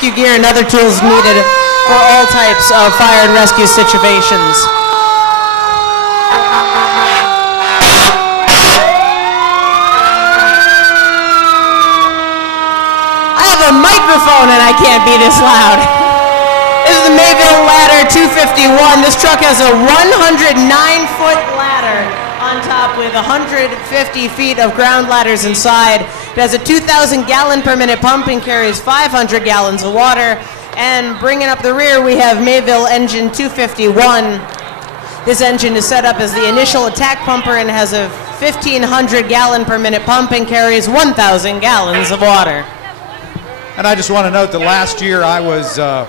rescue gear and other tools needed for all types of fire and rescue situations. I have a microphone and I can't be this loud. This is the Mayville Ladder 251. This truck has a 109-foot ladder on top with 150 feet of ground ladders inside. It has a 2,000-gallon per minute pump and carries 500 gallons of water. And bringing up the rear, we have Mayville Engine 251. This engine is set up as the initial attack pumper and has a 1,500-gallon per minute pump and carries 1,000 gallons of water. And I just want to note that last year I was a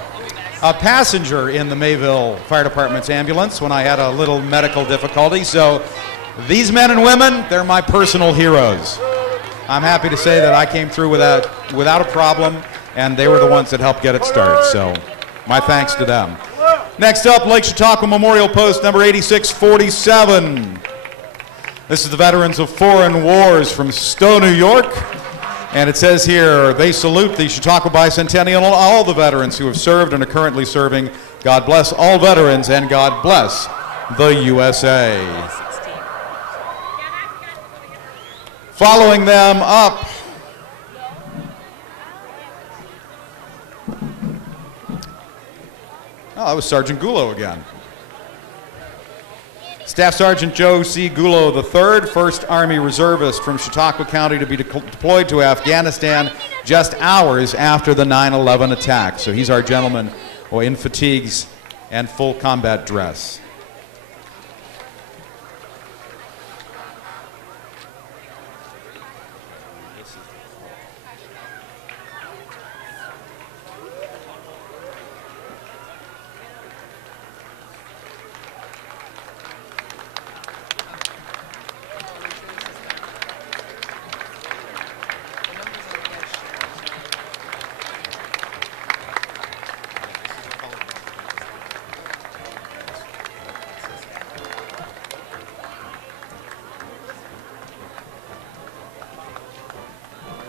passenger in the Mayville Fire Department's ambulance when I had a little medical difficulty. So these men and women, they're my personal heroes. I'm happy to say that I came through without a problem, and they were the ones that helped get it started. So my thanks to them. Next up, Lake Chautauqua Memorial Post number 8647. This is the veterans of foreign wars from Stowe, New York. And it says here, they salute the Chautauqua Bicentennial and all the veterans who have served and are currently serving. God bless all veterans and God bless the USA. Following them up, oh, that was Sergeant Gulo again. Staff Sergeant Joe C. Gulo III, 1st Army Reservist from Chautauqua County to be deployed to Afghanistan just hours after the 9/11 attack. So he's our gentleman in fatigues and full combat dress.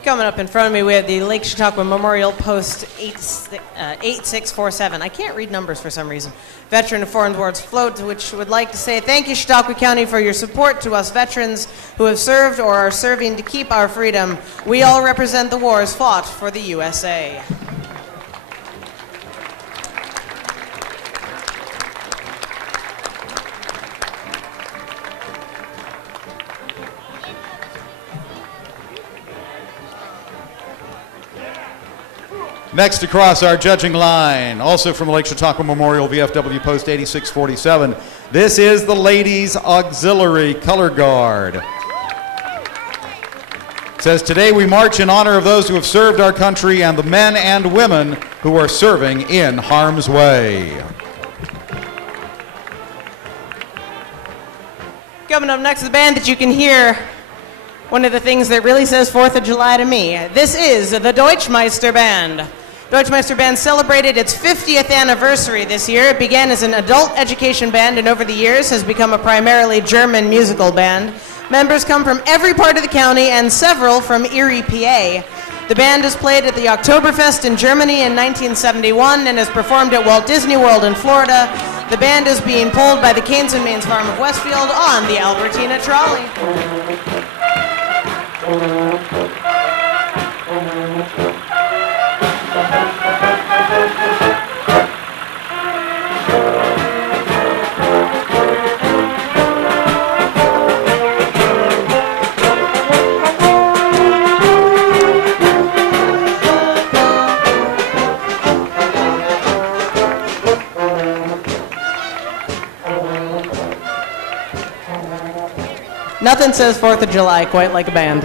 Coming up in front of me, we have the Lake Chautauqua Memorial Post 8647. I can't read numbers for some reason. Veteran of Foreign Wars float, which would like to say thank you, Chautauqua County, for your support to us veterans who have served or are serving to keep our freedom. We all represent the wars fought for the USA. Next across our judging line, also from Lake Chautauqua Memorial VFW Post 8647, this is the Ladies Auxiliary Color Guard. It says, today we march in honor of those who have served our country and the men and women who are serving in harm's way. Coming up next is the band that you can hear. One of the things that really says 4th of July to me. This is the Deutschmeister Band. Deutschmeister Band celebrated its 50th anniversary this year. It began as an adult education band and over the years has become a primarily German musical band. Members come from every part of the county and several from Erie, PA. The band has played at the Oktoberfest in Germany in 1971 and has performed at Walt Disney World in Florida. The band is being pulled by the Canes and Mains Farm of Westfield on the Albertina Trolley. Nothing says 4th of July quite like a band.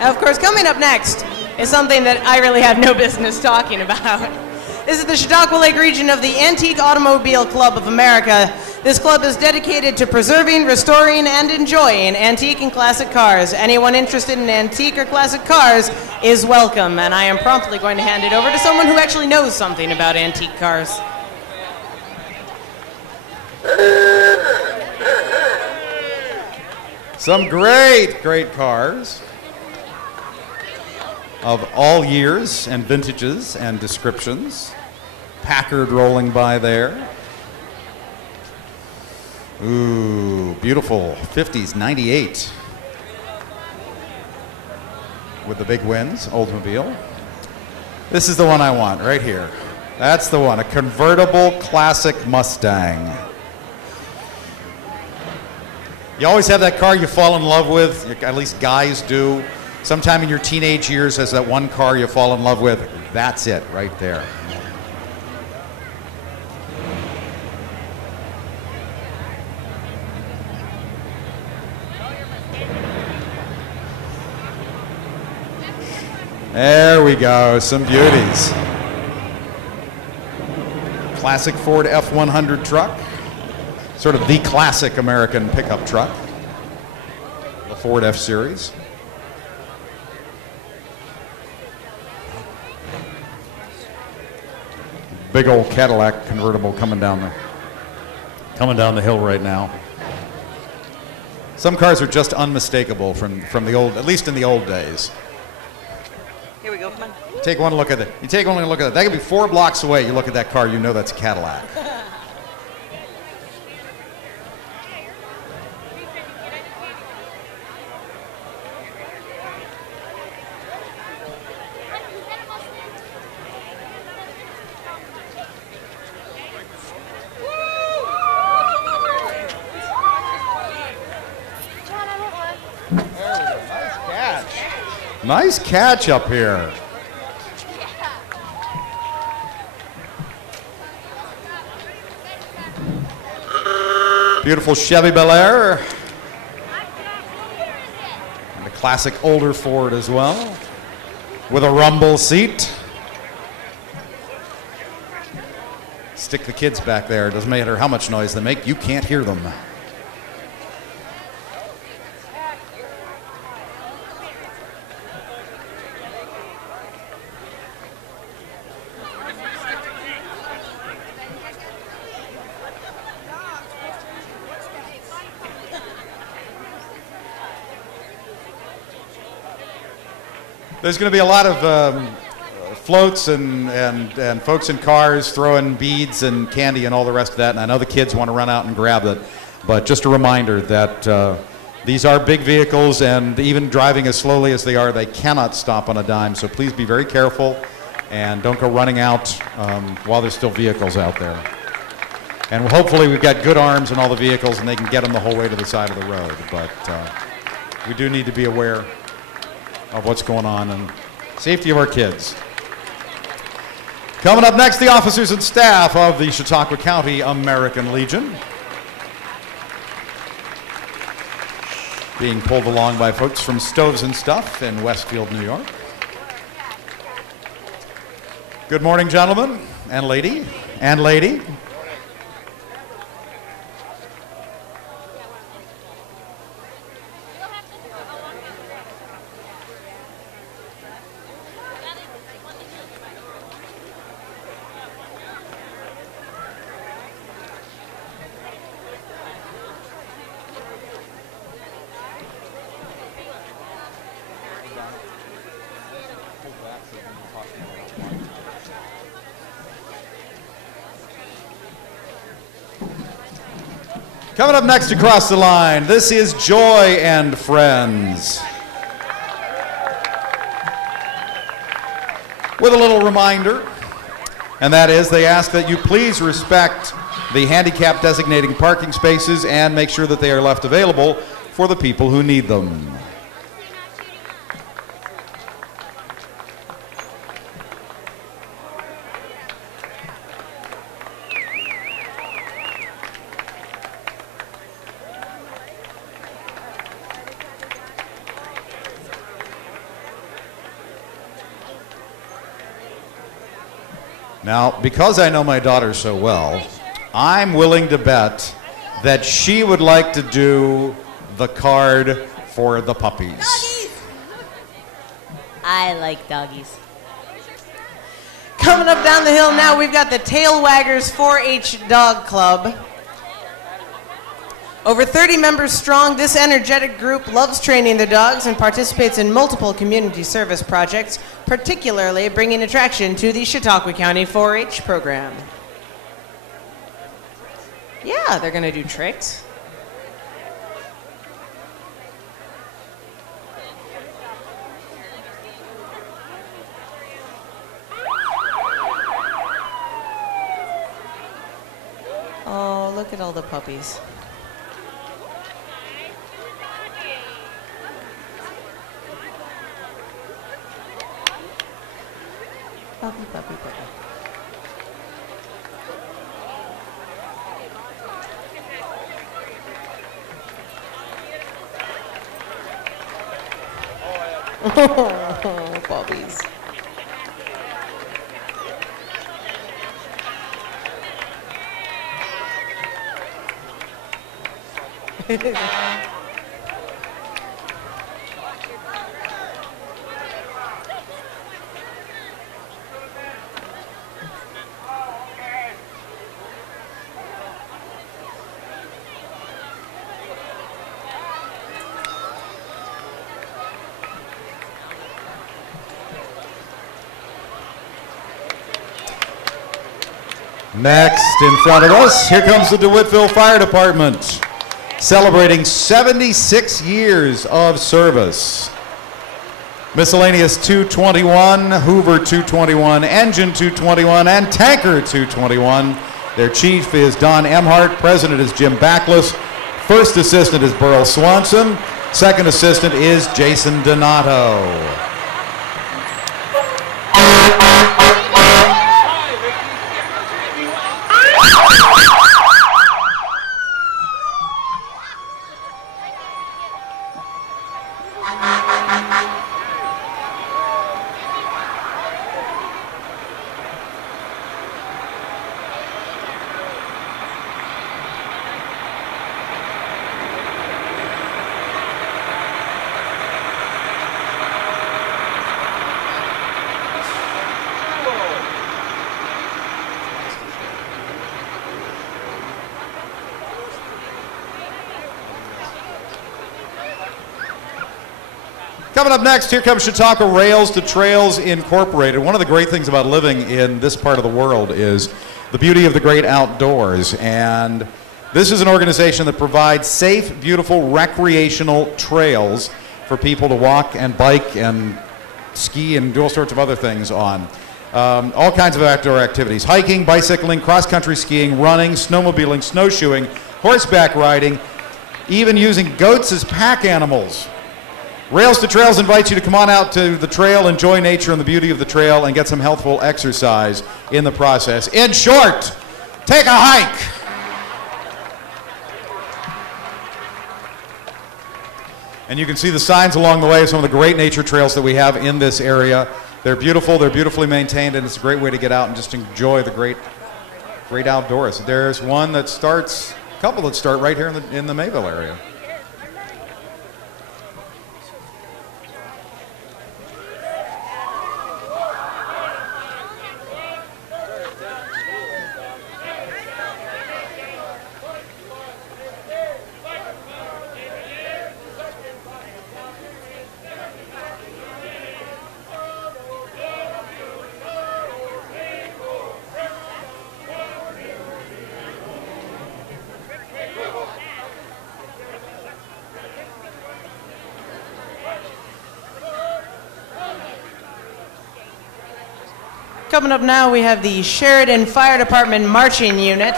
And of course, coming up next is something that I really have no business talking about. This is the Chautauqua Lake region of the Antique Automobile Club of America. This club is dedicated to preserving, restoring, and enjoying antique and classic cars. Anyone interested in antique or classic cars is welcome, and I am promptly going to hand it over to someone who actually knows something about antique cars. Some great, great cars. of all years and vintages and descriptions. Packard rolling by there. Ooh, beautiful 50s, 98. With the big wins, Oldsmobile. This is the one I want, right here. That's the one, a convertible classic Mustang. You always have that car you fall in love with, at least guys do. Sometime in your teenage years, there's that one car you fall in love with. That's it, right there. There we go, some beauties. Classic Ford F-100 truck. Sort of the classic American pickup truck. The Ford F-Series. Big old Cadillac convertible coming down the hill right now. Some cars are just unmistakable from the old, at least in the old days. Here we go, come on. Take one look at it. You take one look at it. That could be 4 blocks away. You look at that car, you know that's a Cadillac. Nice catch up here. Beautiful Chevy Bel Air. And a classic older Ford as well. With a rumble seat. Stick the kids back there. It doesn't matter how much noise they make, you can't hear them. There's going to be a lot of floats and folks in cars throwing beads and candy and all the rest of that, and I know the kids want to run out and grab it, but just a reminder that these are big vehicles, and even driving as slowly as they are, they cannot stop on a dime, so please be very careful and don't go running out while there's still vehicles out there. And hopefully we've got good arms in all the vehicles and they can get them the whole way to the side of the road, but we do need to be aware of what's going on and safety of our kids. Coming up next, the officers and staff of the Chautauqua County American Legion. Being pulled along by folks from Stoves and Stuff in Westfield, New York. Good morning, gentlemen and lady. Coming up next across the line, this is Joy and Friends. With a little reminder, and that is they ask that you please respect the handicap designating parking spaces and make sure that they are left available for the people who need them. Now, because I know my daughter so well, I'm willing to bet that she would like to do the card for the puppies. Doggies! I like doggies. Coming up down the hill now, we've got the Tail Waggers 4-H Dog Club. Over 30 members strong, this energetic group loves training their dogs and participates in multiple community service projects, particularly bringing attraction to the Chautauqua County 4-H program. Yeah, they're going to do tricks. Oh, look at all the puppies. Puppy, puppy, puppy. Oh, puppies. Next in front of us, here comes the DeWittville Fire Department, celebrating 76 years of service. Miscellaneous 221, Hoover 221, Engine 221, and Tanker 221. Their chief is Don Emhart, president is Jim Backless, first assistant is Burl Swanson, second assistant is Jason Donato. Coming up next, here comes Chautauqua Rails to Trails Incorporated. One of the great things about living in this part of the world is the beauty of the great outdoors. And this is an organization that provides safe, beautiful, recreational trails for people to walk and bike and ski and do all sorts of other things on. All kinds of outdoor activities: hiking, bicycling, cross-country skiing, running, snowmobiling, snowshoeing, horseback riding, even using goats as pack animals. Rails to Trails invites you to come on out to the trail, enjoy nature and the beauty of the trail, and get some healthful exercise in the process. In short, take a hike. And you can see the signs along the way of some of the great nature trails that we have in this area. They're beautiful, they're beautifully maintained, and it's a great way to get out and just enjoy the great outdoors. There's one that starts, a couple that start right here in the Mayville area. Coming up now, we have the Sheridan Fire Department Marching Unit.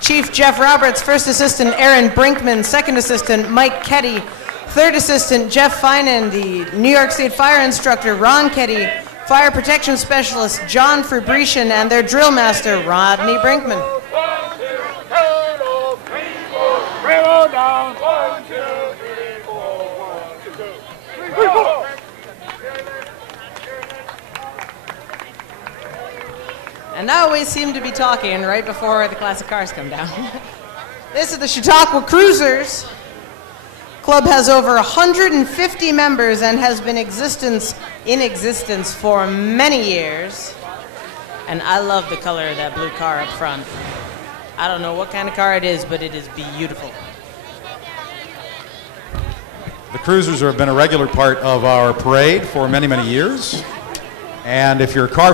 Chief Jeff Roberts, First Assistant Aaron Brinkman, Second Assistant Mike Ketty, Third Assistant Jeff Finan, the New York State Fire Instructor Ron Ketty, Fire Protection Specialist John Fabrician, and their Drill Master Rodney Brinkman. 1, 2, count of 3, 4, railroad down. 1, 2, 3, 4, 1, 2, 3, 4. And I always seem to be talking right before the classic cars come down. This is the Chautauqua Cruisers. Club has over 150 members and has been in existence for many years. And I love the color of that blue car up front. I don't know what kind of car it is, but it is beautiful. The cruisers have been a regular part of our parade for many, many years. And if your car